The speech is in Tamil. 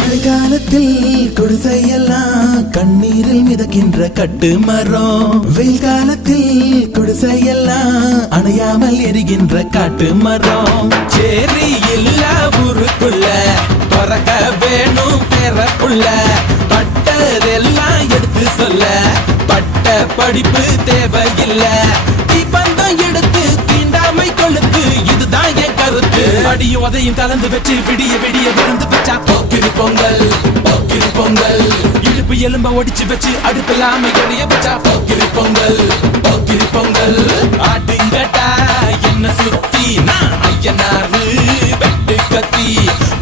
மழைக்காலத்தில் குடிசையெல்லாம் கண்ணீரில் மிதக்கின்ற கட்டு மரம், வெயில் காலத்தில் குடிசையெல்லாம் அணையாமல் எரிகின்ற காட்டு மரம். சேரி இல்லா ஊருக்குள்ள பறக்க வேணும் பெறப்புள்ள, பட்டதெல்லாம் எடுத்து சொல்ல பட்ட படிப்பு தேவையில்ல. தீபந்தம் எடுத்து தீண்டாமை கொளுத்து, இதுதான் என் கருத்து. அடியும் அதையும் கலந்து வச்சு விடிய விடிய விருந்து வச்சா போக்கிரி பொங்கல், போக்கிரி பொங்கல். இடுப்பு எலும்ப ஒடிச்சு வச்சு அடுப்பில்லாம எறிய வச்சா போக்கிரி பொங்கல், போக்கிரி பொங்கல். ஆட்டுங்கட்டா என்ன சுத்தி நான் ஐயனாரு வெட்டு கத்தி,